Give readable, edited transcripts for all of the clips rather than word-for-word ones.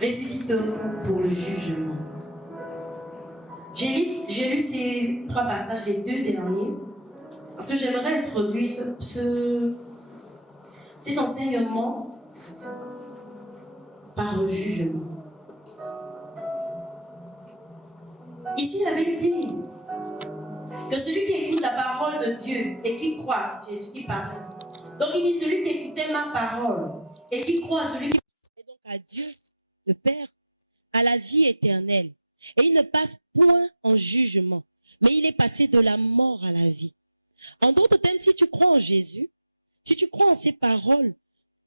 ressusciteront pour le jugement. J'ai lu ces 3 passages, les 2 derniers, parce que j'aimerais introduire cet enseignement par le jugement. Ici, la Bible dit que celui qui écoute la parole de Dieu et qui croit, c'est Jésus qui parle. Donc il dit celui qui écoutait ma parole et qui croit, celui qui et donc à Dieu, le Père, à la vie éternelle. Et il ne passe point en jugement, mais il est passé de la mort à la vie. En d'autres termes, si tu crois en Jésus, si tu crois en ses paroles,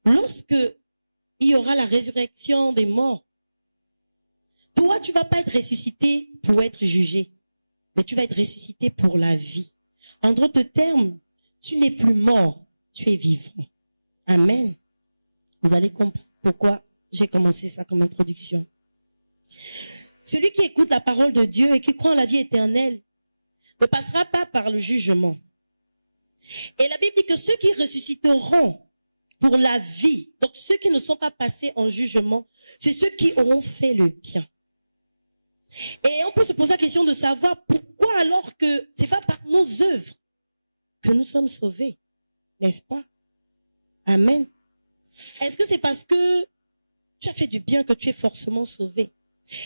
lorsque il y aura la résurrection des morts, toi, tu vas pas être ressuscité pour être jugé, mais tu vas être ressuscité pour la vie. En d'autres termes, tu n'es plus mort, tu es vivant. Amen. Vous allez comprendre pourquoi j'ai commencé ça comme introduction. Celui qui écoute la parole de Dieu et qui croit en la vie éternelle ne passera pas par le jugement. Et la Bible dit que ceux qui ressusciteront pour la vie, donc ceux qui ne sont pas passés en jugement, c'est ceux qui auront fait le bien. Et on peut se poser la question de savoir pourquoi alors que c'est pas par nos œuvres que nous sommes sauvés, n'est-ce pas? Amen. Est-ce que c'est parce que tu as fait du bien que tu es forcément sauvé?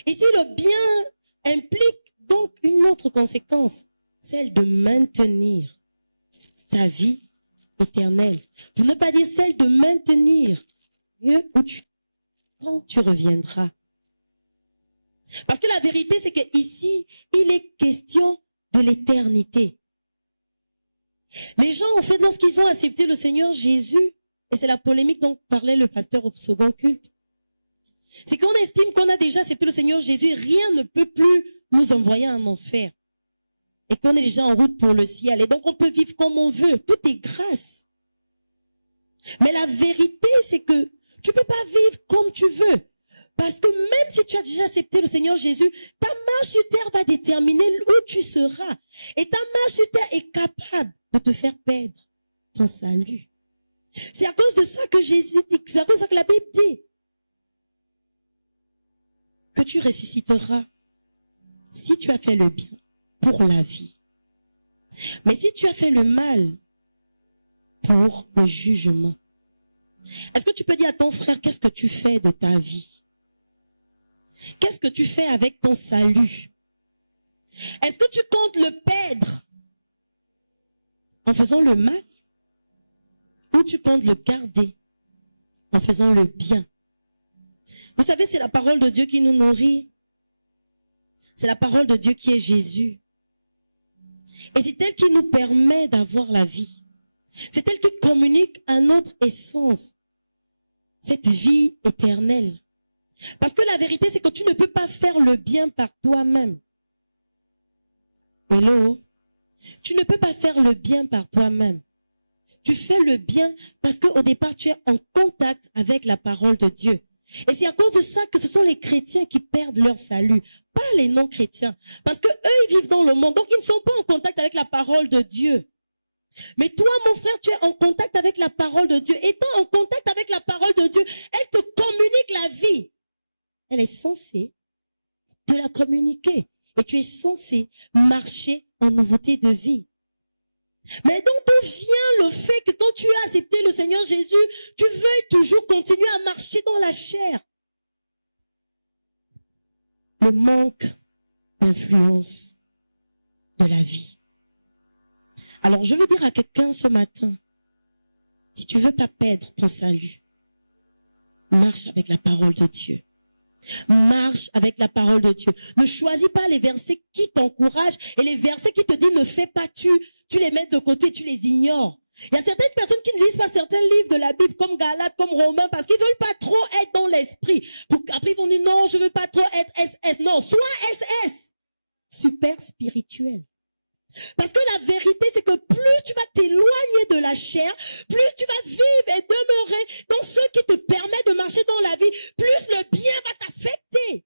Ici, le bien implique donc une autre conséquence, celle de maintenir ta vie éternelle. Pour ne pas dire celle de maintenir Dieu où quand tu reviendras. Parce que la vérité, c'est que ici, il est question de l'éternité. Les gens, en fait, lorsqu'ils ont accepté le Seigneur Jésus, et c'est la polémique dont parlait le pasteur au second culte, c'est qu'on estime qu'on a déjà accepté le Seigneur Jésus et rien ne peut plus nous envoyer en enfer. Et qu'on est déjà en route pour le ciel. Et donc on peut vivre comme on veut. Tout est grâce. Mais la vérité, c'est que tu peux pas vivre comme tu veux. Parce que même si tu as déjà accepté le Seigneur Jésus, ta marche sur terre va déterminer où tu seras. Et ta marche sur terre est capable de te faire perdre ton salut. C'est à cause de ça que Jésus dit, c'est à cause de ça que la Bible dit que tu ressusciteras si tu as fait le bien pour la vie. Mais si tu as fait le mal pour le jugement, est-ce que tu peux dire à ton frère, qu'est-ce que tu fais de ta vie? Qu'est-ce que tu fais avec ton salut? Est-ce que tu comptes le perdre en faisant le mal? Ou tu comptes le garder en faisant le bien? Vous savez, c'est la parole de Dieu qui nous nourrit. C'est la parole de Dieu qui est Jésus. Et c'est elle qui nous permet d'avoir la vie. C'est elle qui communique à notre essence cette vie éternelle. Parce que la vérité, c'est que tu ne peux pas faire le bien par toi-même. Hello? Tu ne peux pas faire le bien par toi-même. Tu fais le bien parce qu'au départ, tu es en contact avec la parole de Dieu. Et c'est à cause de ça que ce sont les chrétiens qui perdent leur salut, pas les non-chrétiens. Parce que eux, ils vivent dans le monde, donc ils ne sont pas en contact avec la parole de Dieu. Mais toi, mon frère, tu es en contact avec la parole de Dieu. Étant en contact avec la parole de Dieu, elle te communique la vie. Elle est censée te la communiquer. Et tu es censé marcher en nouveauté de vie. Mais donc, d'où vient le fait que quand tu as accepté le Seigneur Jésus, tu veuilles toujours continuer à marcher dans la chair? Le manque d'influence de la vie. Alors, je veux dire à quelqu'un ce matin, si tu veux pas perdre ton salut, marche avec la parole de Dieu. Marche avec la parole de Dieu. Ne choisis pas les versets qui t'encouragent et les versets qui te disent ne fais pas, tu les mets de côté, tu les ignores. Il y a certaines personnes qui ne lisent pas certains livres de la Bible comme Galates, comme Romains, parce qu'ils veulent pas trop être dans l'esprit. Après ils vont dire non, je veux pas trop être SS. Non, sois SS. Super spirituel. Parce que la vérité, c'est que plus tu vas t'éloigner de la chair, plus tu vas vivre et demeurer dans ce qui te permet de marcher dans la vie, plus le bien va t'affecter.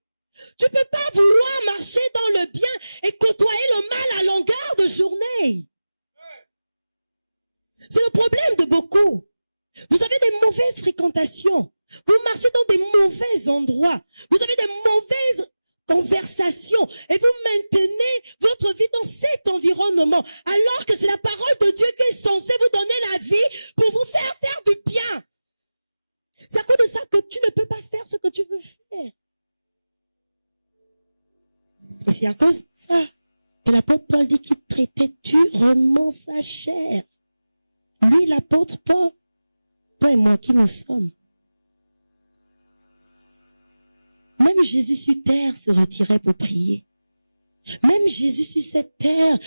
Tu peux pas vouloir marcher dans le bien et côtoyer le mal à longueur de journée. C'est le problème de beaucoup. Vous avez des mauvaises fréquentations. Vous marchez dans des mauvais endroits. Vous avez des mauvaises conversations et vous maintenez votre vie dans cet environnement alors que c'est la parole de Dieu qui est censée vous donner la vie pour vous faire du bien. C'est à cause de ça que tu ne peux pas faire ce que tu veux faire. Et c'est à cause de ça que l'apôtre Paul dit qu'il traitait durement sa chair. Lui, l'apôtre Paul, toi et moi qui nous sommes. Même Jésus sur terre se retirait pour prier. Même Jésus sur cette terre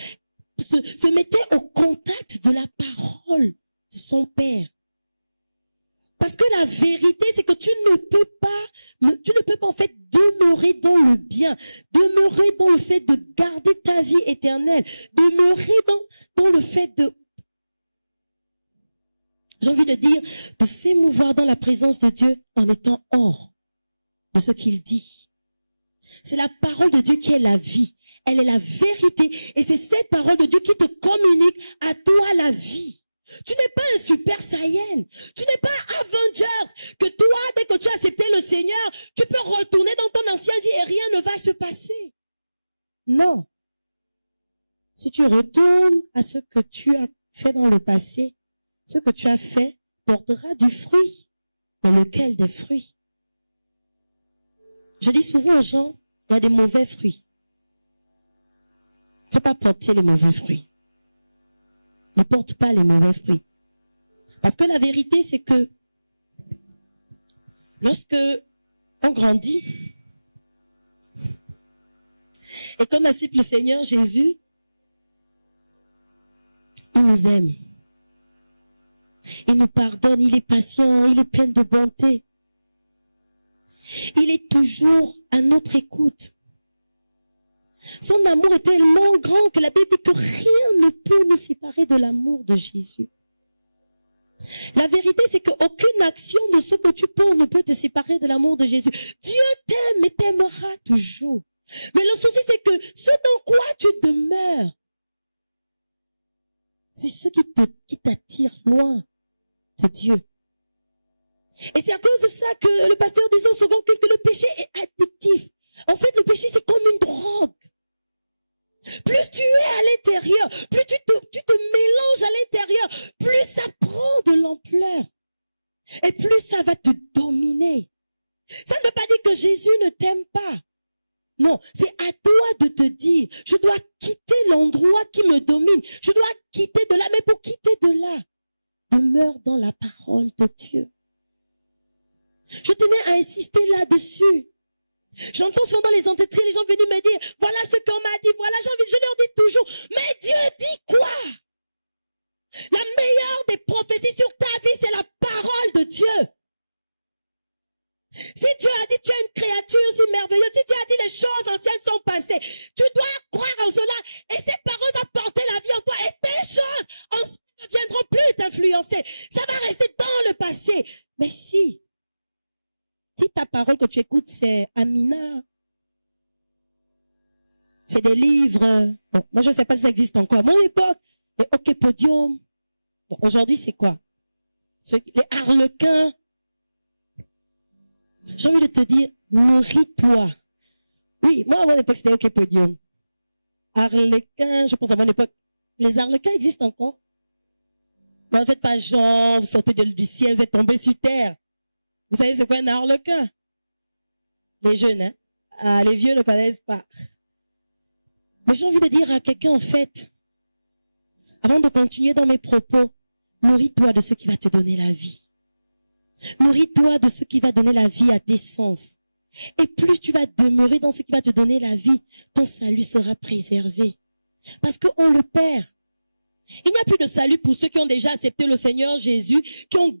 se mettait au contact de la parole de son Père. Parce que la vérité, c'est que tu ne peux pas en fait demeurer dans le bien, demeurer dans le fait de garder ta vie éternelle, demeurer dans le fait de, j'ai envie de dire, de s'émouvoir dans la présence de Dieu en étant hors de ce qu'il dit. C'est la parole de Dieu qui est la vie. Elle est la vérité. Et c'est cette parole de Dieu qui te communique à toi la vie. Tu n'es pas un super saiyan. Tu n'es pas un Avengers. Que toi, dès que tu as accepté le Seigneur, tu peux retourner dans ton ancienne vie et rien ne va se passer. Non. Si tu retournes à ce que tu as fait dans le passé, ce que tu as fait portera du fruit. Mais lequel des fruits? Je dis souvent aux gens, il y a des mauvais fruits. Il ne faut pas porter les mauvais fruits. Ne porte pas les mauvais fruits. Parce que la vérité, c'est que lorsque on grandit et qu'on accepte le Seigneur Jésus, il nous aime. Il nous pardonne, il est patient, il est plein de bonté. Il est toujours à notre écoute. Son amour est tellement grand que la Bible dit que rien ne peut nous séparer de l'amour de Jésus. La vérité, c'est qu'aucune action de ce que tu penses ne peut te séparer de l'amour de Jésus. Dieu t'aime et t'aimera toujours. Mais le souci, c'est que ce dans quoi tu demeures, c'est ce qui t'attire loin de Dieu. Et c'est à cause de ça que le pasteur disait au second culte que le péché est addictif. En fait, le péché, c'est comme une drogue. Plus tu es à l'intérieur, plus tu te mélanges à l'intérieur, plus ça prend de l'ampleur. Et plus ça va te dominer. Ça ne veut pas dire que Jésus ne t'aime pas. Non, c'est à toi de te dire, je dois quitter l'endroit qui me domine. Je dois quitter de là, mais pour quitter de là, demeure dans la parole de Dieu. Je tenais à insister là-dessus. J'entends souvent dans les entretiens, les gens venir me dire, voilà ce qu'on m'a dit, voilà, je leur dis toujours, mais Dieu dit quoi? La meilleure des prophéties sur ta vie, c'est la parole de Dieu. Si Dieu a dit, tu es une créature si merveilleuse, si Dieu a dit, les choses anciennes sont passées, tu dois croire en cela, et cette parole va porter la vie en toi, et tes choses anciennes ne viendront plus t'influencer. Ça va rester dans le passé. Mais si ta parole que tu écoutes, c'est Amina, c'est des livres, bon, moi je ne sais pas si ça existe encore. À mon époque, les OK Podium. Bon, aujourd'hui, c'est quoi? Les harlequins. J'ai envie de te dire, nourris-toi. Oui, moi à mon époque, c'était OK Podium. Harlequins, je pense à mon époque. Les harlequins existent encore. Mais en fait, pas genre, vous sortez du ciel, vous êtes tombés sur terre. Vous savez c'est quoi un harlequin? Les jeunes, hein? Ah, les vieux ne connaissent pas. Mais j'ai envie de dire à quelqu'un, en fait, avant de continuer dans mes propos, nourris-toi de ce qui va te donner la vie. Nourris-toi de ce qui va donner la vie à tes sens. Et plus tu vas demeurer dans ce qui va te donner la vie, ton salut sera préservé. Parce qu'on le perd. Il n'y a plus de salut pour ceux qui ont déjà accepté le Seigneur Jésus, qui ont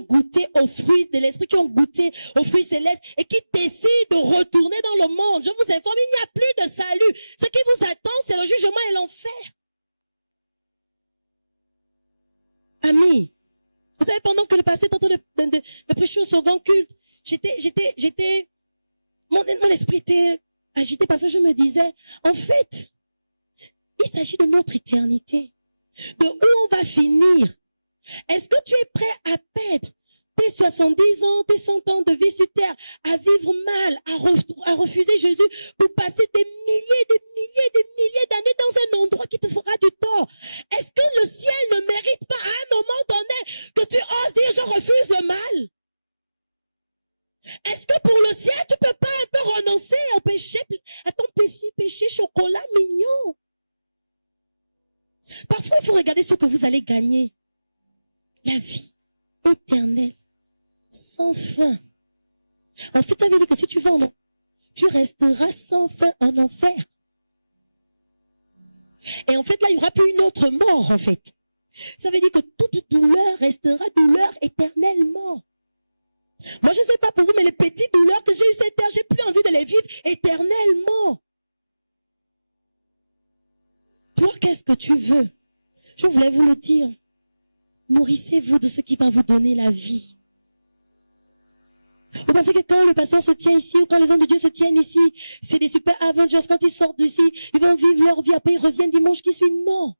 goûté aux fruits de l'esprit, qui ont goûté aux fruits célestes et qui décident de retourner dans le monde. Je vous informe, il n'y a plus de salut. Ce qui vous attend, c'est le jugement et l'enfer. Amis, vous savez, pendant que le pasteur est en train de prêcher au second culte, mon esprit était agité parce que je me disais, en fait, il s'agit de notre éternité. De où on va finir. Est-ce que tu es prêt à perdre tes 70 ans, tes 100 ans de vie sur terre, à vivre mal, à refuser Jésus pour passer des milliers d'années dans un endroit qui te fera du tort. Est-ce que le ciel ne mérite pas à un moment donné que tu oses dire je refuse le mal? Est-ce que pour le ciel, tu peux pas un peu renoncer au péché, à ton péché chocolat mignon? Parfois, il faut regarder ce que vous allez gagner. La vie éternelle, sans fin. En fait, ça veut dire que si tu vas en enfer, tu resteras sans fin en enfer. Et en fait, là, il n'y aura plus une autre mort, en fait. Ça veut dire que toute douleur restera douleur éternellement. Moi, je ne sais pas pour vous, mais les petites douleurs que j'ai eues cette terre, j'ai plus envie de les vivre éternellement. Toi, qu'est-ce que tu veux? Je voulais vous le dire. Nourrissez-vous de ce qui va vous donner la vie. Vous pensez que quand le pasteur se tient ici, ou quand les hommes de Dieu se tiennent ici, c'est des super Avengers, quand ils sortent d'ici, ils vont vivre leur vie, après ils reviennent dimanche qui suit? Non.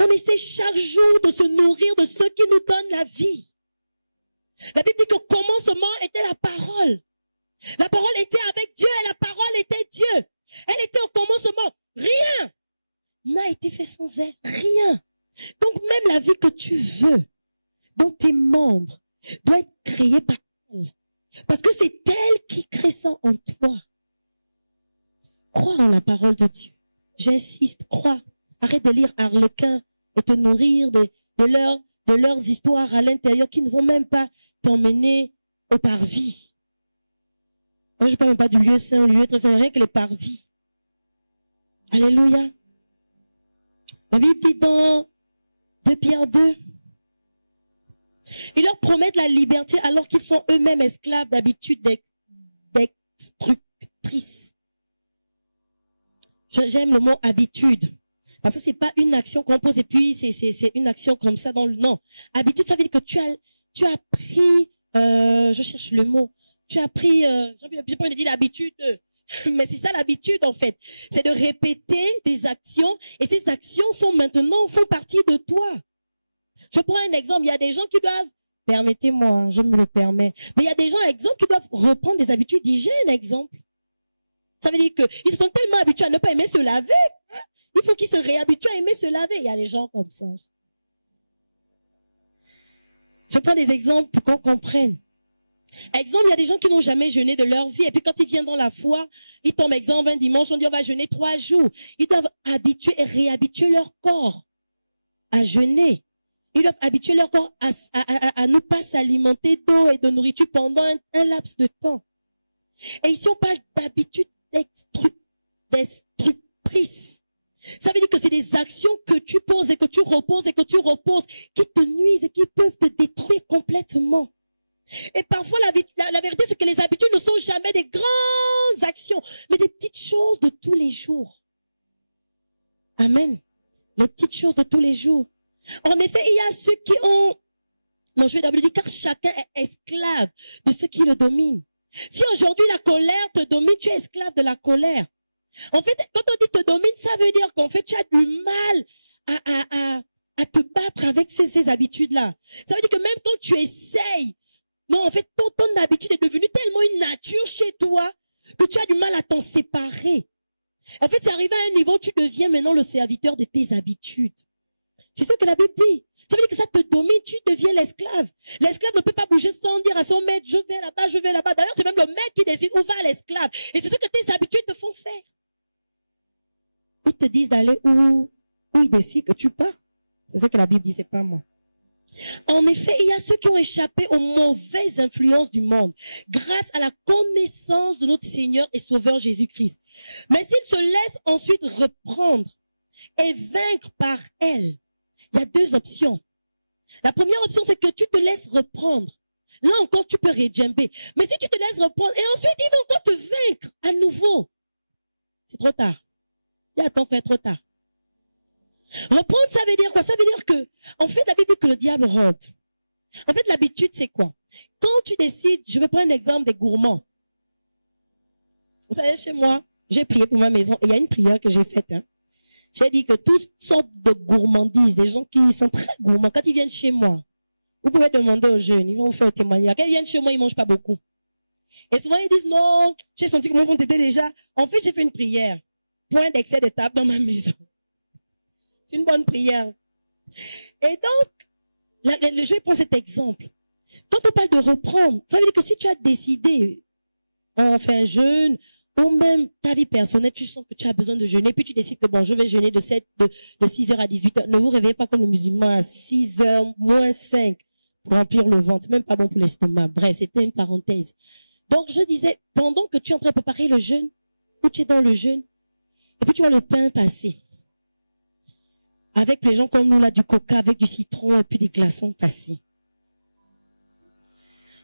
On essaie chaque jour de se nourrir de ce qui nous donne la vie. La Bible dit qu'au commencement était la parole. La parole était avec Dieu et la parole était Dieu. Elle était au commencement. Rien n'a été fait sans elle. Rien. Donc même la vie que tu veux, dans tes membres, doit être créée par elle. Parce que c'est elle qui crée ça en toi. Crois en la parole de Dieu. J'insiste, crois. Arrête de lire Harlequin et te nourrir de leurs histoires à l'intérieur qui ne vont même pas t'emmener au parvis. Moi, je ne parle même pas du lieu saint, du lieu très saint, rien que les parvis. Alléluia. La Bible dit dans 2 Pierre 2, ils leur promettent la liberté alors qu'ils sont eux-mêmes esclaves d'habitude destructrices. J'aime le mot habitude. Parce que c'est pas une action qu'on pose et puis c'est une action comme ça dans le, non. Habitude, ça veut dire que tu as pris, je cherche le mot, tu as pris, j'ai pas envie de dire l'habitude, mais c'est ça l'habitude en fait. C'est de répéter des actions et ces actions font partie de toi. Je prends un exemple, il y a des gens qui doivent, permettez-moi, je me le permets, mais il y a des gens, exemple, qui doivent reprendre des habitudes d'hygiène, exemple. Ça veut dire qu'ils sont tellement habitués à ne pas aimer se laver, hein? Il faut qu'ils se réhabituent à aimer se laver. Il y a des gens comme ça. Je prends des exemples pour qu'on comprenne. Exemple, il y a des gens qui n'ont jamais jeûné de leur vie. Et puis quand ils viennent dans la foi, ils tombent, exemple, un dimanche, on dit on va jeûner 3 jours. Ils doivent habituer et réhabituer leur corps à jeûner. Ils doivent habituer leur corps à ne pas s'alimenter d'eau et de nourriture pendant un laps de temps. Et ici, on parle d'habitudes destructrices. Ça veut dire que c'est des actions que tu poses et que tu reposes qui te nuisent et qui peuvent te détruire complètement. Et parfois, la vérité, c'est que les habitudes ne sont jamais des grandes actions, mais des petites choses de tous les jours. Amen. Les petites choses de tous les jours. En effet, il y a ceux qui ont... Non, je vais d'abord dire, car chacun est esclave de ce qui le domine. Si aujourd'hui la colère te domine, tu es esclave de la colère. En fait, quand on dit te domine, ça veut dire qu'en fait, tu as du mal à te battre avec ces habitudes-là. Ça veut dire que même quand tu essayes, non, en fait, ton habitude est devenue tellement une nature chez toi que tu as du mal à t'en séparer. En fait, c'est arrivé à un niveau où tu deviens maintenant le serviteur de tes habitudes. C'est ce que la Bible dit. Ça veut dire que ça te domine, tu deviens l'esclave. L'esclave ne peut pas bouger sans dire à son maître, je vais là-bas, je vais là-bas. D'ailleurs, c'est même le maître qui décide où va l'esclave. Et c'est ce que tes habitudes te font faire. Ils te disent d'aller où ils décident que tu pars. C'est ce que la Bible dit, c'est pas moi. En effet, il y a ceux qui ont échappé aux mauvaises influences du monde grâce à la connaissance de notre Seigneur et Sauveur Jésus-Christ. Mais s'ils se laissent ensuite reprendre et vaincre par elles, il y a 2 options. La première option, c'est que tu te laisses reprendre. Là encore, tu peux redjumper. Mais si tu te laisses reprendre et ensuite ils vont encore te vaincre à nouveau, c'est trop tard. Dis à ton frère, trop tard. Reprendre, ça veut dire quoi? Ça veut dire que, en fait, la Bible dit que le diable rôde. En fait, l'habitude, c'est quoi? Quand tu décides, je vais prendre l'exemple des gourmands. Vous savez, chez moi, j'ai prié pour ma maison et il y a une prière que j'ai faite. J'ai dit que toutes sortes de gourmandises, des gens qui sont très gourmands, quand ils viennent chez moi, Vous pouvez demander aux jeunes, ils vont vous faire témoigner. Quand ils viennent chez moi, ils mangent pas beaucoup. Et souvent, ils disent, non, j'ai senti que mon ventre était déjà... En fait, j'ai fait une prière. Point d'excès de table dans ma maison. C'est une bonne prière. Et donc, je vais prendre cet exemple. Quand on parle de reprendre, ça veut dire que si tu as décidé, on fait un jeûne, ou même ta vie personnelle, tu sens que tu as besoin de jeûner, puis tu décides que bon, je vais jeûner de 6h à 18h. Ne vous réveillez pas comme le musulman à 6h moins 5 pour remplir le ventre. C'est même pas bon pour l'estomac. Bref, c'était une parenthèse. Donc, je disais, pendant que tu es en train de préparer le jeûne, ou tu es dans le jeûne, et puis tu vois le pain passer. Avec les gens comme nous, là, du coca, avec du citron, et puis des glaçons passer.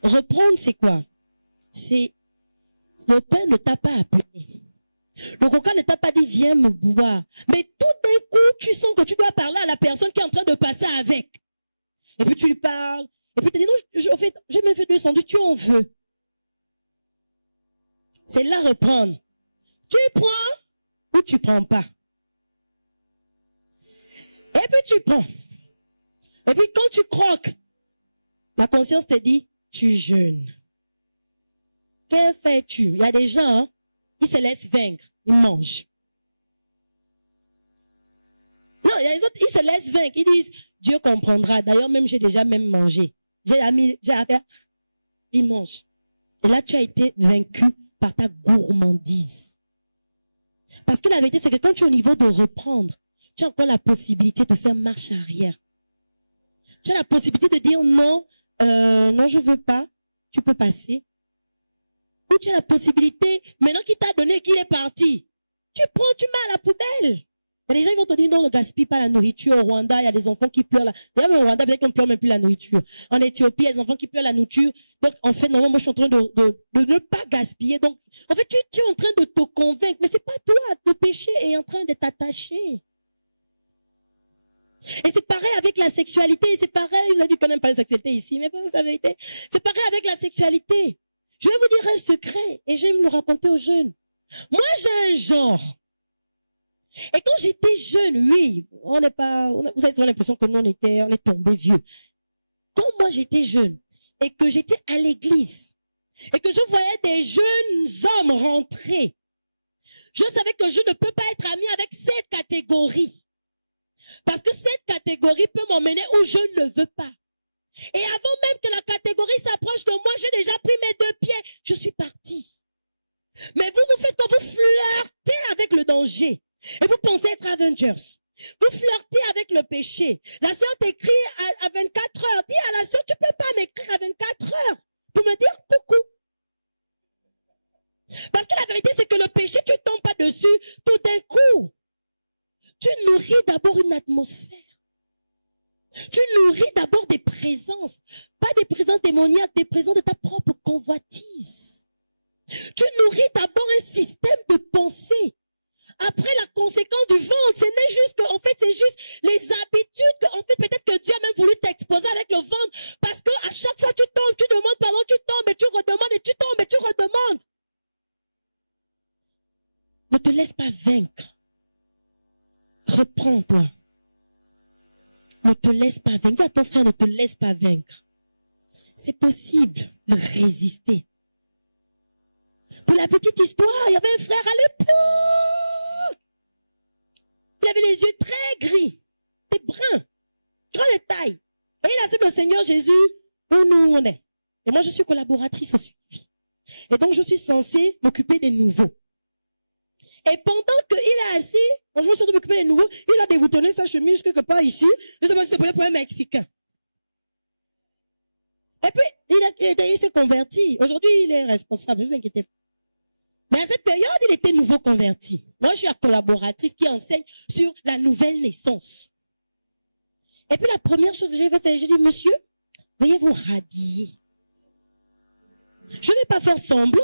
Reprendre, c'est quoi? C'est, le pain ne t'a pas appelé. Le coca ne t'a pas dit, viens me boire. Mais tout d'un coup, tu sens que tu dois parler à la personne qui est en train de passer avec. Et puis tu lui parles. Et puis tu dis, non, en fait, j'ai même fait 2 sandwichs, tu en veux. C'est là reprendre. Tu prends ou tu prends pas. Et puis tu prends. Et puis quand tu croques, la conscience te dit, tu jeûnes. Que fais-tu? Il y a des gens, hein, ils se laissent vaincre, ils mangent. Non, il y a les autres, ils se laissent vaincre, ils disent, Dieu comprendra. D'ailleurs, même j'ai déjà même mangé. J'ai affaire, ils mangent. Et là, tu as été vaincu par ta gourmandise. Parce que la vérité, c'est que quand tu es au niveau de reprendre, tu as encore la possibilité de faire marche arrière. Tu as la possibilité de dire non, non, je veux pas. Tu peux passer. Ou tu as la possibilité, maintenant qu'il t'a donné, qu'il est parti, tu prends, tu mets à la poubelle. Il y a des gens qui vont te dire non, ne gaspille pas la nourriture. Au Rwanda, il y a des enfants qui pleurent. D'ailleurs, au Rwanda, peut-être qu'on ne pleure même plus la nourriture. En Éthiopie, il y a des enfants qui pleurent la nourriture. Donc, en fait, normalement, moi, je suis en train de ne pas gaspiller. Donc, en fait, tu es en train de te convaincre. Mais c'est pas toi. Le péché est en train de t'attacher. Et c'est pareil avec la sexualité. C'est pareil, vous avez dû quand même parler de sexualité ici, mais pas ça vérité. C'est pareil avec la sexualité. Je vais vous dire un secret et je vais me le raconter aux jeunes. Moi, j'ai un genre. Et quand j'étais jeune, oui, vous avez souvent l'impression que nous, on est tombés vieux. Quand moi, j'étais jeune et que j'étais à l'église et que je voyais des jeunes hommes rentrer, je savais que je ne peux pas être amie avec cette catégorie. Parce que cette catégorie peut m'emmener où je ne veux pas. Et avant même que la catégorie s'approche de moi, j'ai déjà pris mes 2 pieds. Je suis partie. Mais vous faites quand vous flirtez avec le danger. Et vous pensez être Avengers. Vous flirtez avec le péché. La sœur t'écrit à 24 heures. Dis à la sœur, tu peux pas m'écrire à 24 heures pour me dire coucou. Parce que la vérité, c'est que le péché, tu tombes pas dessus tout d'un coup. Tu nourris d'abord une atmosphère. Tu nourris d'abord des présences. Pas des présences démoniaques, des présences de ta propre convoitise. Tu nourris d'abord un système de pensée. Après, la conséquence du ventre, ce n'est juste que, en fait, c'est juste les habitudes que, en fait, peut-être que Dieu a même voulu t'exposer avec le ventre. Parce que à chaque fois tu tombes, tu demandes pardon, tu tombes et tu redemandes et tu tombes et tu redemandes. Ne te laisse pas vaincre. Reprends-toi. Ne te laisse pas vaincre. Dis à ton frère, ne te laisse pas vaincre. C'est possible de résister. Pour la petite histoire, il y avait un frère à l'époque. Il avait les yeux très gris, des bruns, grande taille. Et il accepte le Seigneur Jésus où nous on est. Et moi, je suis collaboratrice au suivi. Et donc, je suis censée m'occuper des nouveaux. Et pendant qu'il est assis, quand je me suis m'occuper des nouveaux, il a déboutonné sa chemise quelque part ici. Je ne sais pas si c'est pour un Mexicain. Et puis, il s'est converti. Aujourd'hui, il est responsable, ne vous inquiétez pas. Mais à cette période, il était nouveau converti. Moi, je suis la collaboratrice qui enseigne sur la nouvelle naissance. Et puis, la première chose que j'ai faite, c'est j'ai dit, monsieur, veuillez vous rhabiller. Je ne vais pas faire semblant.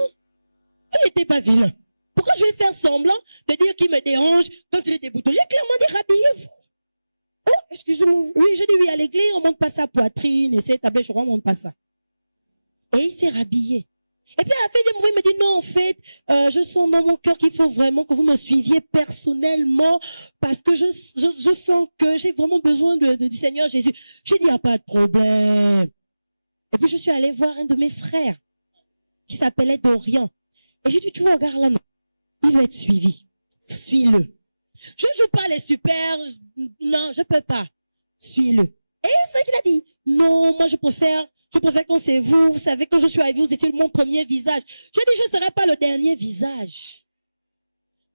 Il n'était pas vilain. Pourquoi je vais faire semblant de dire qu'il me dérange quand il est déboutonné? J'ai clairement dit, rhabillez-vous. Oh, excusez-moi. Oui, j'ai dit oui, à l'église, on ne monte pas sa poitrine et c'est établi, je crois, on ne monte pas ça. Et il s'est rhabillé. Et puis à la fin, il me dit, non, en fait, je sens dans mon cœur qu'il faut vraiment que vous me suiviez personnellement parce que je sens que j'ai vraiment besoin du Seigneur Jésus. J'ai dit, il n'y a pas de problème. Et puis je suis allée voir un de mes frères qui s'appelait Dorian. Et j'ai dit, tu vois, regarde là, non, il va être suivi. Suis-le. Je joue pas les super, non, je peux pas. Suis-le. Et c'est ce qu'il a dit. Non, moi je préfère quand c'est vous. Vous savez, quand je suis avec vous, vous étiez mon premier visage. Je dis, je ne serai pas le dernier visage.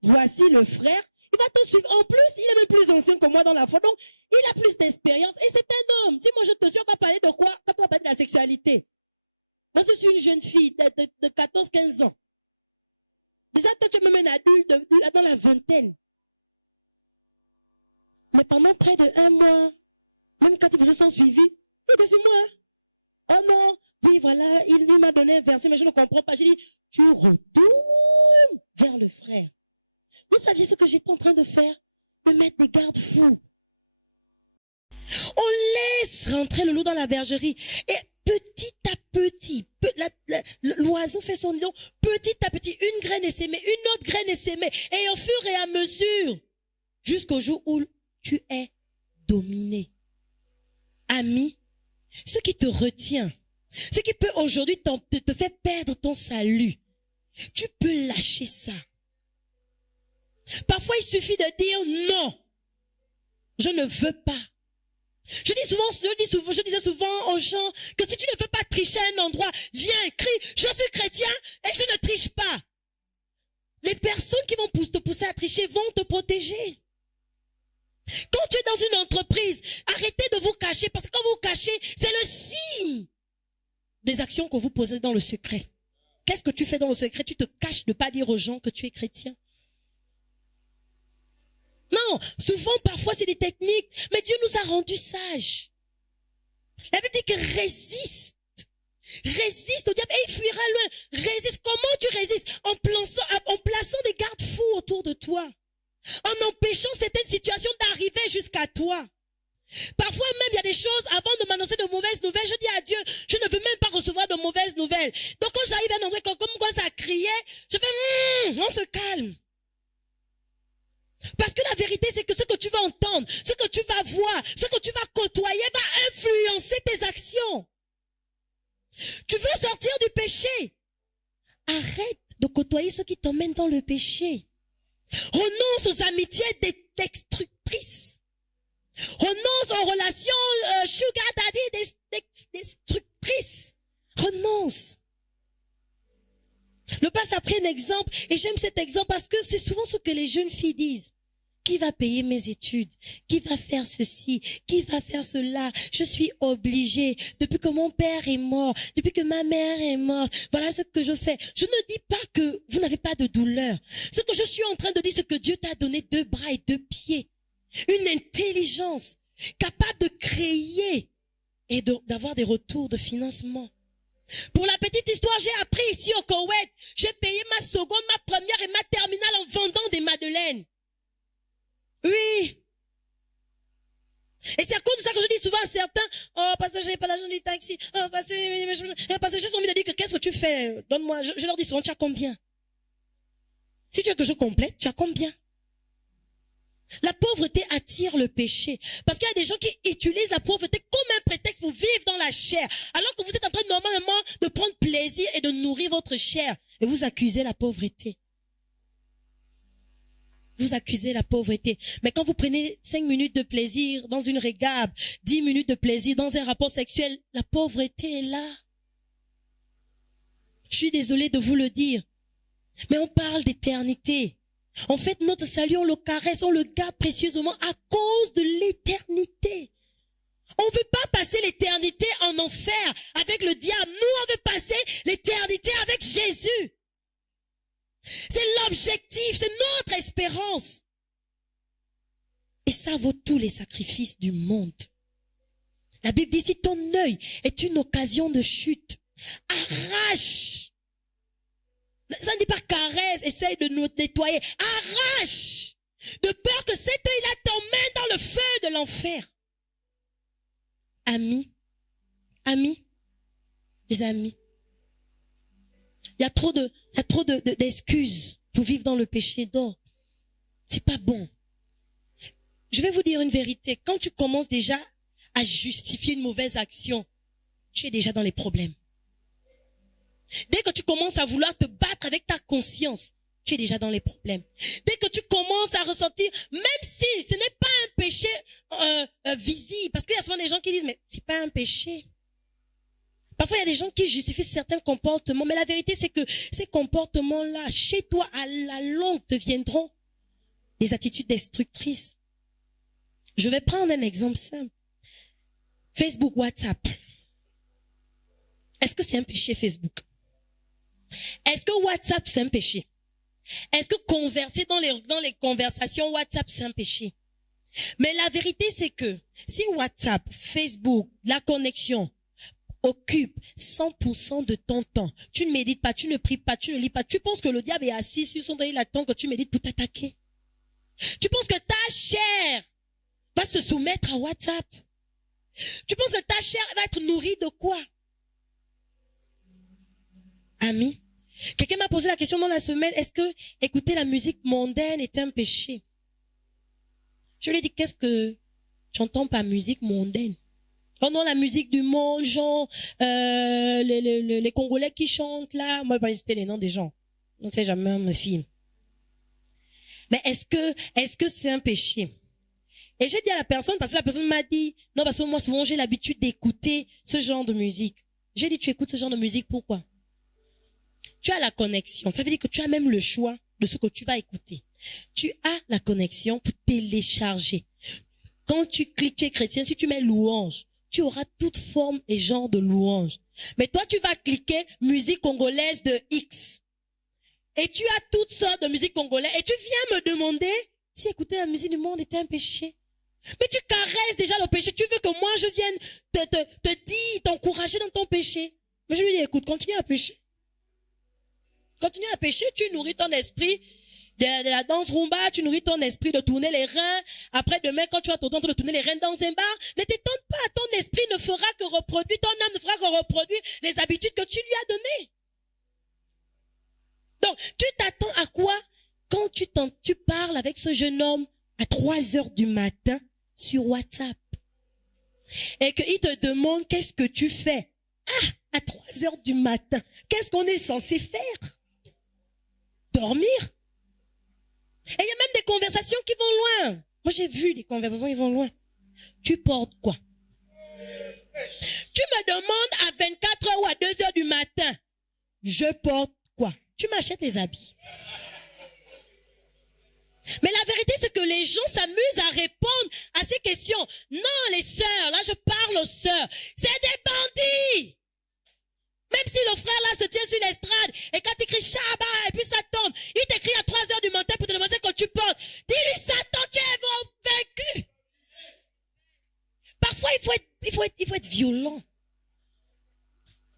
Voici le frère, il va te suivre. En plus, il est même plus ancien que moi dans la foi. Donc, il a plus d'expérience. Et c'est un homme. Si moi je te suis, on va parler de quoi? Quand on va parler de la sexualité. Moi, je suis une jeune fille de 14-15 ans. Déjà, toi, tu es même un adulte dans la vingtaine. Mais pendant près de 1 mois, même quand ils se sont suivis, il était sur moi. Oh non, oui, voilà, il m'a donné un verset, mais je ne comprends pas. J'ai dit, tu retournes vers le frère. Vous saviez ce que j'étais en train de faire? Me mettre des garde-fous. On laisse rentrer le loup dans la bergerie. Et petit à petit, l'oiseau fait son nido. Petit à petit, une graine est sémée, une autre graine est sémée. Et au fur et à mesure, jusqu'au jour où tu es dominé. Ami, ce qui te retient, ce qui peut aujourd'hui te faire perdre ton salut, tu peux lâcher ça. Parfois, il suffit de dire non. Je ne veux pas. Je disais souvent aux gens que si tu ne veux pas tricher à un endroit, viens, crie, je suis chrétien et je ne triche pas. Les personnes qui vont te pousser à tricher vont te protéger. Quand tu es dans une entreprise, arrêtez de vous cacher parce que quand vous vous cachez, c'est le signe des actions que vous posez dans le secret. Qu'est-ce que tu fais dans le secret? Tu te caches de ne pas dire aux gens que tu es chrétien. Non, souvent, parfois, c'est des techniques, mais Dieu nous a rendus sages. La Bible dit que résiste. Résiste au diable et il fuira loin. Résiste. Comment tu résistes? En plaçant des garde-fous autour de toi. En empêchant certaines situations d'arriver jusqu'à toi. Parfois même, il y a des choses, avant de m'annoncer de mauvaises nouvelles, je dis à Dieu, je ne veux même pas recevoir de mauvaises nouvelles. Donc quand j'arrive à un endroit, comme quoi ça criait, je fais, on se calme. Parce que la vérité, c'est que ce que tu vas entendre, ce que tu vas voir, ce que tu vas côtoyer va influencer tes actions. Tu veux sortir du péché. Arrête de côtoyer ceux qui t'emmènent dans le péché. Renonce aux amitiés destructrices. Renonce aux relations sugar daddy destructrices. Renonce. Le pasteur a pris un exemple et j'aime cet exemple parce que c'est souvent ce que les jeunes filles disent. Qui va payer mes études? Qui va faire ceci? Qui va faire cela? Je suis obligée. Depuis que mon père est mort, depuis que ma mère est morte, voilà ce que je fais. Je ne dis pas que vous n'avez pas de douleur. Ce que je suis en train de dire, c'est que Dieu t'a donné 2 bras et 2 pieds. Une intelligence capable de créer et d'avoir des retours de financement. Pour la petite histoire, j'ai appris ici au Koweït, j'ai payé ma seconde, ma première et ma terminale en vendant des madeleines. Oui. Et c'est à cause de ça que je dis souvent à certains, oh, parce que j'ai pas l'argent du taxi, oh, parce que j'ai envie de dire que qu'est-ce que tu fais? Donne-moi, je leur dis souvent, tu as combien? Si tu veux que je complète, tu as combien? La pauvreté attire le péché. Parce qu'il y a des gens qui utilisent la pauvreté comme un prétexte pour vivre dans la chair. Alors que vous êtes en train normalement de prendre plaisir et de nourrir votre chair. Et vous accusez la pauvreté. Vous accusez la pauvreté. Mais quand vous prenez 5 minutes de plaisir dans une régable, 10 minutes de plaisir dans un rapport sexuel, la pauvreté est là. Je suis désolée de vous le dire. Mais on parle d'éternité. En fait, notre salut, on le caresse, on le garde précieusement à cause de l'éternité. On ne veut pas passer l'éternité en enfer avec le diable. Nous, on veut passer l'éternité avec Jésus. C'est l'objectif, c'est notre espérance. Et ça vaut tous les sacrifices du monde. La Bible dit, si ton œil est une occasion de chute, arrache. Ça ne dit pas caresse, essaye de nous nettoyer. Arrache. De peur que cet œil-là t'emmène dans le feu de l'enfer. Amis, des amis. y a trop d'excuses pour vivre dans le péché. Donc, c'est pas bon. Je vais vous dire une vérité. Quand tu commences déjà à justifier une mauvaise action, tu es déjà dans les problèmes. Dès que tu commences à vouloir te battre avec ta conscience, tu es déjà dans les problèmes. Dès que tu commences à ressentir, même si ce n'est pas un péché visible, parce qu'il y a souvent des gens qui disent, mais c'est pas un péché. Parfois, il y a des gens qui justifient certains comportements, mais la vérité, c'est que ces comportements-là, chez toi, à la longue, deviendront des attitudes destructrices. Je vais prendre un exemple simple. Facebook, WhatsApp. Est-ce que c'est un péché, Facebook? Est-ce que WhatsApp, c'est un péché? Est-ce que converser dans les conversations WhatsApp, c'est un péché? Mais la vérité, c'est que si WhatsApp, Facebook, la connexion occupe 100% de ton temps, tu ne médites pas, tu ne pries pas, tu ne lis pas, tu penses que le diable est assis sur son dos, il attend que tu médites pour t'attaquer. Tu penses que ta chair va se soumettre à WhatsApp. Tu penses que ta chair va être nourrie de quoi? Ami, quelqu'un m'a posé la question dans la semaine, est-ce que écouter la musique mondaine est un péché? Je lui ai dit, qu'est-ce que tu entends par musique mondaine? Pendant la musique du monde, genre, les Congolais qui chantent là, moi, je vais pas citer les noms des gens. On ne sait jamais un film. Mais est-ce que c'est un péché? Et j'ai dit à la personne, parce que la personne m'a dit, non, parce que moi, souvent, j'ai l'habitude d'écouter ce genre de musique. J'ai dit, tu écoutes ce genre de musique, pourquoi? Tu as la connexion. Ça veut dire que tu as même le choix de ce que tu vas écouter. Tu as la connexion pour télécharger. Quand tu cliques, tu es chrétien, si tu mets louange, tu auras toute forme et genre de louange. Mais toi, tu vas cliquer musique congolaise de X. Et tu as toutes sortes de musique congolaise. Et tu viens me demander si écouter la musique du monde était un péché. Mais tu caresses déjà le péché. Tu veux que moi, je vienne te dire, t'encourager dans ton péché. Mais je lui dis, écoute, continue à pécher. Continue à pécher, tu nourris ton esprit de la danse rumba, tu nourris ton esprit de tourner les reins. Après demain, quand tu vas t'entendre de tourner les reins dans un bar, ne t'étonne pas, ton esprit ne fera que reproduire, ton âme ne fera que reproduire les habitudes que tu lui as données. Donc, tu t'attends à quoi quand tu parles avec ce jeune homme à 3 heures du matin sur WhatsApp et qu'il te demande qu'est-ce que tu fais? Ah, à 3 heures du matin, qu'est-ce qu'on est censé faire? Dormir. Et il y a même des conversations qui vont loin. Moi, j'ai vu des conversations qui vont loin. Tu portes quoi? Tu me demandes à 24 heures ou à 2 heures du matin, je porte quoi? Tu m'achètes les habits. Mais la vérité, c'est que les gens s'amusent à répondre à ces questions. Non, les sœurs, là, je parle aux sœurs. C'est des bandits. Même si le frère là se tient sur l'estrade et quand il crie Shabbat et puis ça tombe, il t'écrit à 3 heures du matin pour te demander quand tu portes. Dis-lui Satan, tu es vaincu. Parfois, il faut être violent.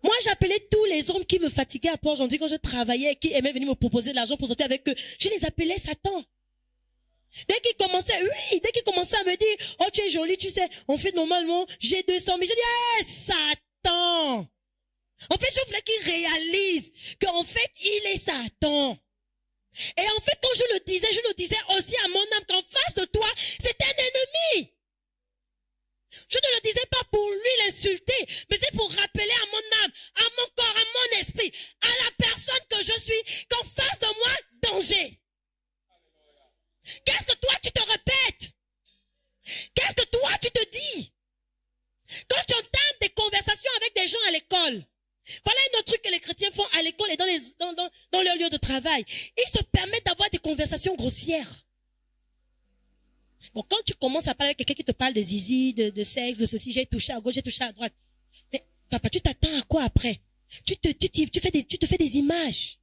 Moi, j'appelais tous les hommes qui me fatiguaient à Port-Gentil quand je travaillais et qui aimaient venir me proposer de l'argent pour sortir avec eux. Je les appelais Satan. Dès qu'ils commençaient à me dire, oh, tu es jolie, tu sais, on fait normalement, j'ai 200 000. Je dis, Satan! En fait, je voulais qu'il réalise qu'en fait, il est Satan. Et en fait, quand je le disais aussi à mon âme qu'en face de toi, c'est un ennemi. Je ne le disais pas pour lui l'insulter, mais c'est pour rappeler à mon âme, à mon corps, à mon esprit, à la personne que je suis, qu'en face de moi, danger. Qu'est-ce que toi tu te répètes? Qu'est-ce que toi tu te dis? Quand tu entames des conversations avec des gens à l'école, voilà un autre truc que les chrétiens font à l'école et dans leur lieu de travail. Ils se permettent d'avoir des conversations grossières. Bon, quand tu commences à parler avec quelqu'un qui te parle de zizi, de sexe, de ceci, j'ai touché à gauche, j'ai touché à droite. Mais papa, tu t'attends à quoi après? Tu te fais des images.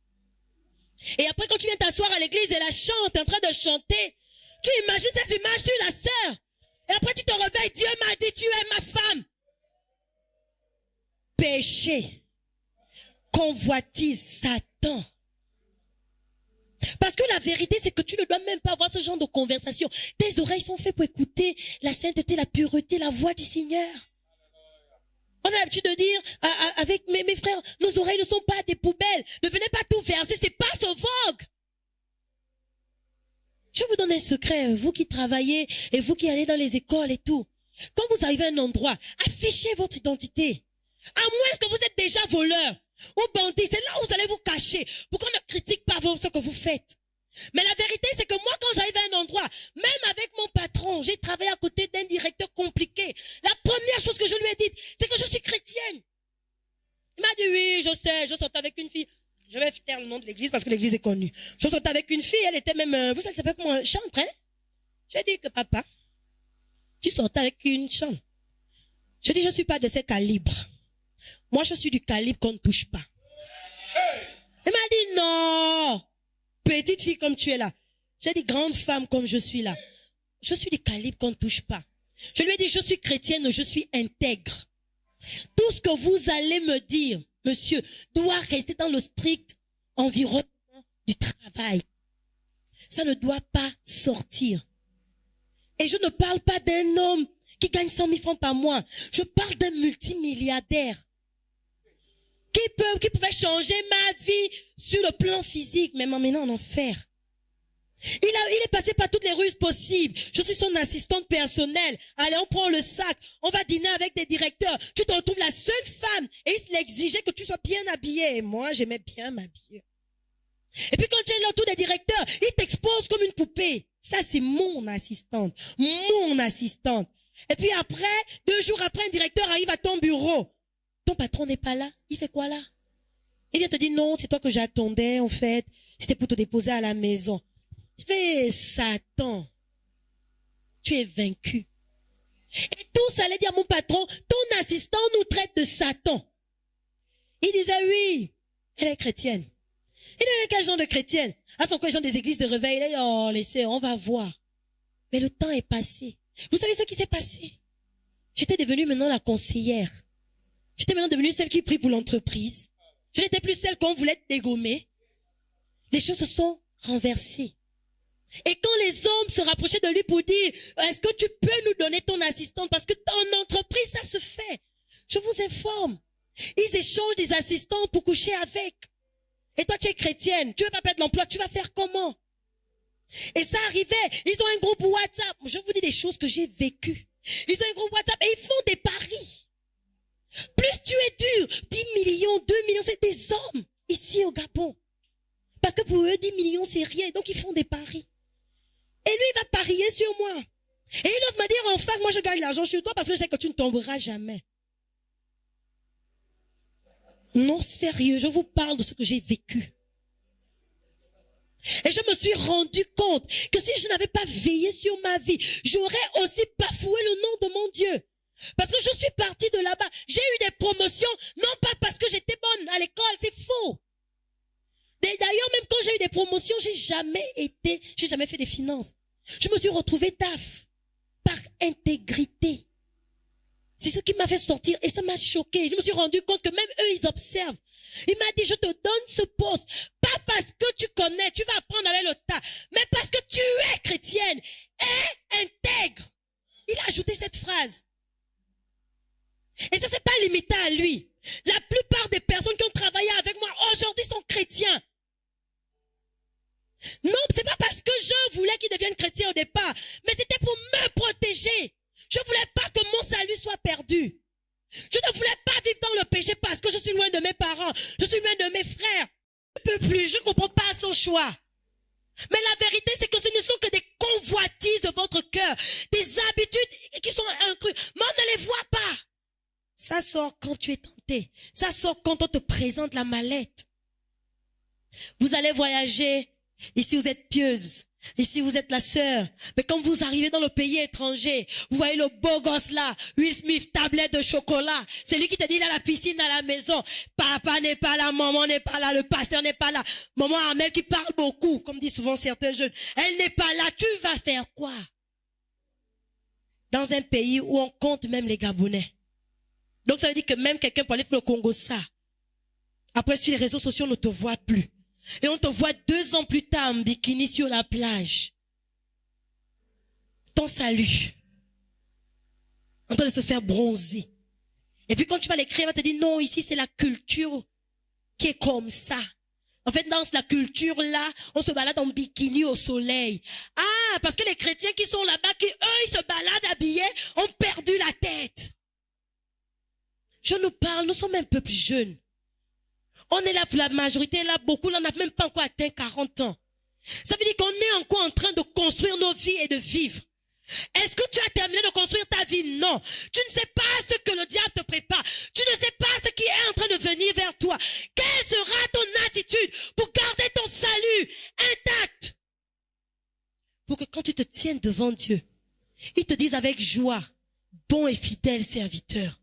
Et après, quand tu viens t'asseoir à l'église et la chante, en train de chanter, tu imagines ces images sur la sœur. Et après, tu te réveilles, Dieu m'a dit, tu es ma femme. Péché. Convoitise, Satan. Parce que la vérité, c'est que tu ne dois même pas avoir ce genre de conversation. Tes oreilles sont faites pour écouter la sainteté, la pureté, la voix du Seigneur. On a l'habitude de dire avec mes frères, nos oreilles ne sont pas des poubelles. Ne venez pas tout verser, c'est pas ce vogue. Je vais vous donner un secret, vous qui travaillez et vous qui allez dans les écoles et tout. Quand vous arrivez à un endroit, affichez votre identité. À moins que vous êtes déjà voleur ou bandit, c'est là où vous allez vous cacher pour qu'on ne critique pas ce que vous faites. Mais la vérité, c'est que moi, quand j'arrive à un endroit, même avec mon patron, j'ai travaillé à côté d'un directeur compliqué. La première chose que je lui ai dite, c'est que je suis chrétienne. Il m'a dit, oui, je sais, je sortais avec une fille. Je vais taire le nom de l'église parce que l'église est connue. Je sortais avec une fille, elle était même, vous savez comment, chantre, hein? J'ai dit que papa, tu sortais avec une chantre. Je dis, je ne suis pas de ces calibres. Moi, je suis du calibre qu'on ne touche pas. Il m'a dit, non. Petite fille comme tu es là. J'ai dit, grande femme comme je suis là. Je suis du calibre qu'on ne touche pas. Je lui ai dit, je suis chrétienne, je suis intègre. Tout ce que vous allez me dire, monsieur, doit rester dans le strict environnement du travail. Ça ne doit pas sortir. Et je ne parle pas d'un homme qui gagne 100 000 francs par mois. Je parle d'un multimilliardaire qui pouvait changer ma vie sur le plan physique, mais m'emmenant en enfer. Il est passé par toutes les ruses possibles. Je suis son assistante personnelle. Allez, on prend le sac. On va dîner avec des directeurs. Tu te retrouves la seule femme. Et il exigeait que tu sois bien habillée. Et moi, j'aimais bien m'habiller. Et puis quand tu es là autour des directeurs, il t'expose comme une poupée. Ça, c'est mon assistante. Mon assistante. Et puis après, 2 jours après, un directeur arrive à ton bureau. Ton patron n'est pas là. Il fait quoi là? Il vient te dire, non, c'est toi que j'attendais, en fait. C'était pour te déposer à la maison. Fais Satan. Tu es vaincu. Et tous allaient dire à mon patron, ton assistant nous traite de Satan. Il disait, oui, elle est chrétienne. Il est quel genre de chrétienne? Ah, sont quoi les gens des églises de réveil? Il dit, oh, laissez, on va voir. Mais le temps est passé. Vous savez ce qui s'est passé? J'étais devenue maintenant la conseillère. J'étais maintenant devenue celle qui prie pour l'entreprise. Je n'étais plus celle qu'on voulait dégommer. Les choses se sont renversées. Et quand les hommes se rapprochaient de lui pour dire, est-ce que tu peux nous donner ton assistante? Parce que en entreprise, ça se fait. Je vous informe. Ils échangent des assistants pour coucher avec. Et toi, tu es chrétienne. Tu veux pas perdre l'emploi. Tu vas faire comment? Et ça arrivait. Ils ont un groupe WhatsApp. Je vous dis des choses que j'ai vécues. Ils ont un groupe WhatsApp et ils font des paris. Plus tu es dur, 10 millions, 2 millions, c'est des hommes ici au Gabon. Parce que pour eux, 10 millions, c'est rien. Donc, ils font des paris. Et lui, il va parier sur moi. Et il ose me dire en face, moi, je gagne l'argent sur toi parce que je sais que tu ne tomberas jamais. Non, sérieux, je vous parle de ce que j'ai vécu. Et je me suis rendu compte que si je n'avais pas veillé sur ma vie, j'aurais aussi bafoué le nom de mon Dieu. Parce que je suis partie de là-bas. J'ai eu des promotions, non pas parce que j'étais bonne à l'école, c'est faux. D'ailleurs, même quand j'ai eu des promotions, j'ai jamais fait des finances. Je me suis retrouvée taf par intégrité. C'est ce qui m'a fait sortir et ça m'a choqué. Je me suis rendu compte que même eux, ils observent. Il m'a dit, je te donne ce poste, pas parce que tu connais, tu vas apprendre avec le tas, mais parce que tu es chrétienne et intègre. Il a ajouté cette phrase. Et ça, c'est pas limité à lui. La plupart des personnes qui ont travaillé avec moi aujourd'hui sont chrétiens. Non, c'est pas parce que je voulais qu'ils deviennent chrétiens au départ, mais c'était pour me protéger. Je voulais pas que mon salut soit perdu. Je ne voulais pas vivre dans le péché parce que je suis loin de mes parents, je suis loin de mes frères. Je ne peux plus, je ne comprends pas son choix. Mais la vérité, c'est que ce ne sont que des convoitises de votre cœur, des habitudes qui sont incrues. Mais on ne les voit pas. Ça sort quand tu es tenté. Ça sort quand on te présente la mallette. Vous allez voyager. Ici, vous êtes pieuse. Ici, vous êtes la sœur. Mais quand vous arrivez dans le pays étranger, vous voyez le beau gosse là, Will Smith, tablette de chocolat. C'est lui qui te dit, il a la piscine à la maison. Papa n'est pas là, maman n'est pas là, le pasteur n'est pas là. Maman Armel qui parle beaucoup, comme disent souvent certains jeunes. Elle n'est pas là, tu vas faire quoi? Dans un pays où on compte même les Gabonais. Donc ça veut dire que même quelqu'un pour aller faire le Congo, ça. Après, sur les réseaux sociaux, on ne te voit plus. Et on te voit 2 ans plus tard en bikini sur la plage. Ton salut. En train de se faire bronzer. Et puis quand tu vas l'écrire, elle va te dire non, ici c'est la culture qui est comme ça. En fait, dans la culture-là, on se balade en bikini au soleil. Ah, parce que les chrétiens qui sont là-bas, qui eux, ils se baladent habillés, ont perdu la tête. Je nous parle, nous sommes un peu plus jeunes. On est là, la majorité est là, beaucoup, là, on n'a même pas encore atteint 40 ans. Ça veut dire qu'on est encore en train de construire nos vies et de vivre. Est-ce que tu as terminé de construire ta vie? Non. Tu ne sais pas ce que le diable te prépare. Tu ne sais pas ce qui est en train de venir vers toi. Quelle sera ton attitude pour garder ton salut intact? Pour que quand tu te tiennes devant Dieu, il te dise avec joie, bon et fidèle serviteur.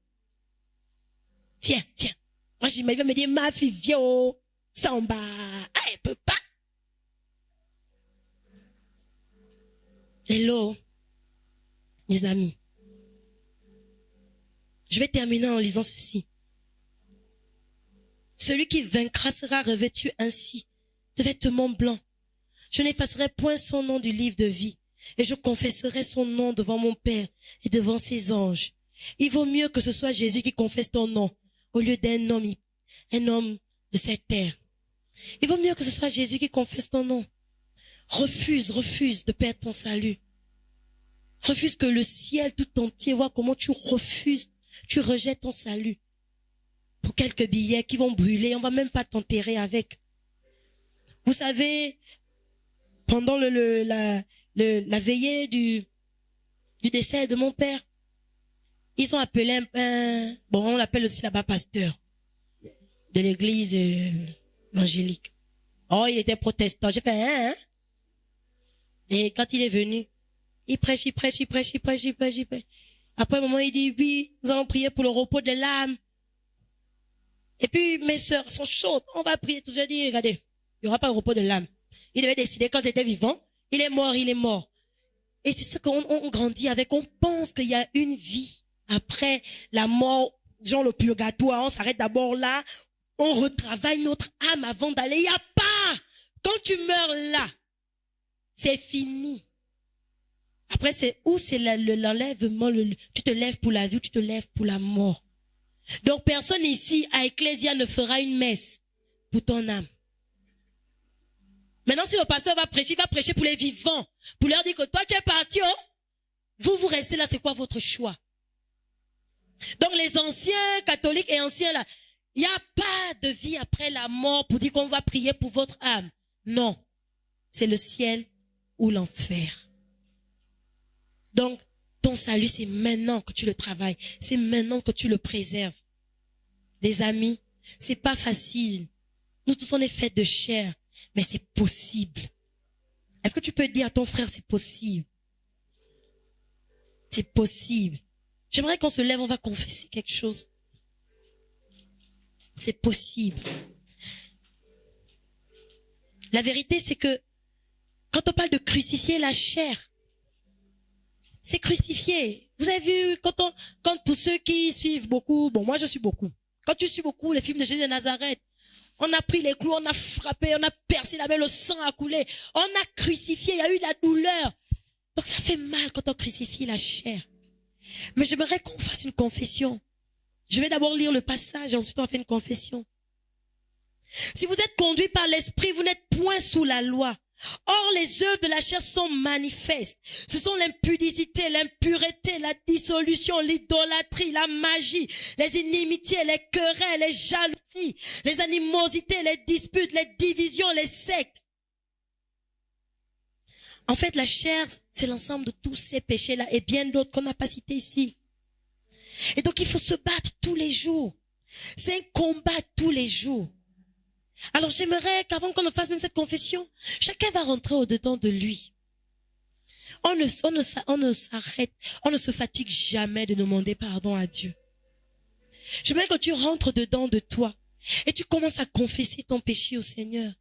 Viens, viens. Moi, il va me dire, ma fille, viens, oh, Samba. Ah, elle peut pas. Hello. Mes amis, je vais terminer en lisant ceci. Celui qui vaincra sera revêtu ainsi, de vêtements blancs. Je n'effacerai point son nom du livre de vie, et je confesserai son nom devant mon Père et devant ses anges. Il vaut mieux que ce soit Jésus qui confesse ton nom, au lieu d'un homme de cette terre. Il vaut mieux que ce soit Jésus qui confesse ton nom. Refuse de perdre ton salut. Refuse que le ciel tout entier voit comment tu refuses, tu rejettes ton salut. Pour quelques billets qui vont brûler, on va même pas t'enterrer avec. Vous savez, pendant la veillée du décès de mon père, ils ont appelé on l'appelle aussi là-bas pasteur de l'église évangélique. Oh, il était protestant. J'ai fait, Et quand il est venu, il prêche. Après un moment, il dit, oui, nous allons prier pour le repos de l'âme. Et puis, mes sœurs sont chaudes. On va prier. Tout. J'ai dit, regardez, il n'y aura pas de repos de l'âme. Il devait décider quand il était vivant. Il est mort. Et c'est ce qu'on grandit avec. On pense qu'il y a une vie après la mort, genre le purgatoire. On s'arrête d'abord là. On retravaille notre âme avant d'aller. Il n'y a pas. Quand tu meurs là, c'est fini. Après, c'est l'enlèvement, tu te lèves pour la vie ou tu te lèves pour la mort. Donc, personne ici à Ecclésia ne fera une messe pour ton âme. Maintenant, si le pasteur va prêcher, il va prêcher pour les vivants. Pour leur dire que toi, tu es parti, oh, vous restez là, c'est quoi votre choix? Donc, les anciens catholiques et anciens là, il n'y a pas de vie après la mort pour dire qu'on va prier pour votre âme. Non. C'est le ciel ou l'enfer. Donc, ton salut, c'est maintenant que tu le travailles. C'est maintenant que tu le préserves. Les amis, c'est pas facile. Nous tous, on est faits de chair. Mais c'est possible. Est-ce que tu peux dire à ton frère, c'est possible? C'est possible. J'aimerais qu'on se lève, on va confesser quelque chose. C'est possible. La vérité, c'est que quand on parle de crucifier la chair, c'est crucifié. Vous avez vu, quand pour ceux qui suivent beaucoup, bon, moi je suis beaucoup. Quand tu suis beaucoup les films de Jésus de Nazareth, on a pris les clous, on a frappé, on a percé la main, le sang a coulé. On a crucifié, il y a eu la douleur. Donc ça fait mal quand on crucifie la chair. Mais j'aimerais qu'on fasse une confession. Je vais d'abord lire le passage et ensuite on fait une confession. Si vous êtes conduit par l'esprit, vous n'êtes point sous la loi. Or, les œuvres de la chair sont manifestes. Ce sont l'impudicité, l'impureté, la dissolution, l'idolâtrie, la magie, les inimitiés, les querelles, les jalousies, les animosités, les disputes, les divisions, les sectes. En fait, la chair, c'est l'ensemble de tous ces péchés-là et bien d'autres qu'on n'a pas cités ici. Et donc, il faut se battre tous les jours. C'est un combat tous les jours. Alors j'aimerais qu'avant qu'on ne fasse même cette confession, chacun va rentrer au-dedans de lui. On ne s'arrête, on ne se fatigue jamais de demander pardon à Dieu. J'aimerais que tu rentres dedans de toi et tu commences à confesser ton péché au Seigneur.